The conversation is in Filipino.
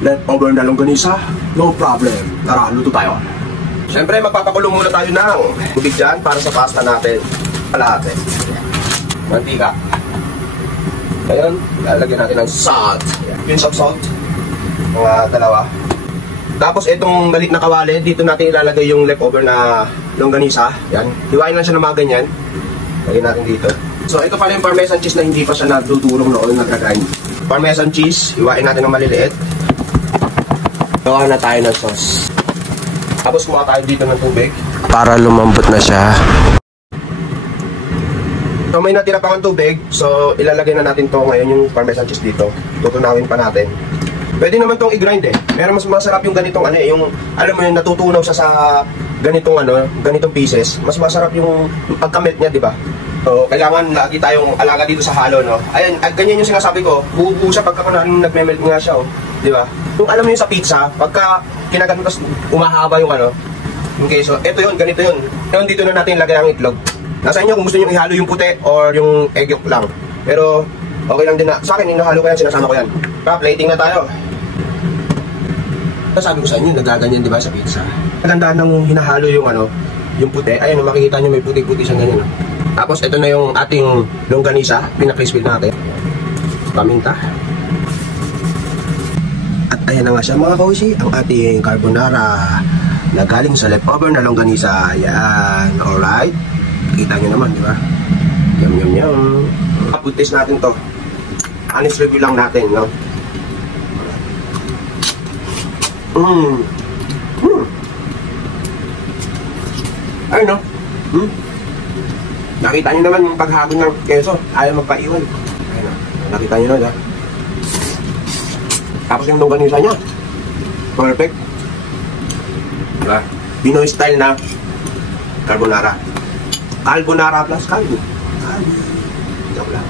leftover na longganisa, no problem. Tara, luto tayo. Siyempre, magpapakulong muna tayo ng tubig dyan para sa pasta natin. Kalahati. Mantika. Ngayon, lalagyan natin ng salt. Pinch of salt. Mga dalawa. Tapos itong maliit na kawali, dito natin ilalagay yung leftover na longganisa. Yan. Hiwain lang siya ng mga ganyan. Lagyan natin dito. So, ito pala yung parmesan cheese na hindi pa siya nagtutulong noon, nag-grind. Parmesan cheese, hiwain natin ng maliliit. Gawa na tayo ng sauce. Tapos kuha tayo dito ng tubig para lumambot na siya. So, may natira pang tubig. So, ilalagay na natin to ngayon yung parmesan cheese dito. Tutunawin pa natin. Pwede naman tong i-grind eh. Pero mas masarap yung ganitong ano eh, yung alam mo yung natutunaw siya sa ganitong ganitong pieces. Mas masarap yung pagka-melt niya, di ba? So, kailangan lagi tayong alaga dito sa halo, no? Ayan, ganyan yung sinasabi ko. Buo siya pagka kunwari nagme-melt nga siya, oh. Di ba? Yung alam mo yung sa pizza, pagka kinagat mo tapos umahaba yung Okay, so ito yun, ganito yun. Ngayon dito na natin lagay ang itlog. Nasa inyo kung gusto niyo ihalo yung puti or yung egg yolk lang. Pero okay lang din na. Sa akin, inahalo ko yan, sinasama ko yan. Plating na tayo. Sabi ko sa inyo, nagaganyan, di ba, sa pizza. Magandaan ng hinahalo yung yung puti. Ayan, makikita nyo may puti-puti siya ganyan. Tapos ito na yung ating longganisa, pinakrispy natin. Paminta. At ayan na nga siya mga kausi, ang ating carbonara na galing sa leftover na longganisa. Ayan, alright. Kita nyo naman, di ba? Yum, yum, yum. Put taste natin to. Honest review lang natin, no? Ayun, no? Nakita nyo naman yung paghagod ng keso. Ayaw magpaiwan. Ayun, no? Nakita nyo na, tapos yung longganisa niya. Perfect. Diba? Pinoy style na carbonara. Carbonara plus caldo. Joke lang.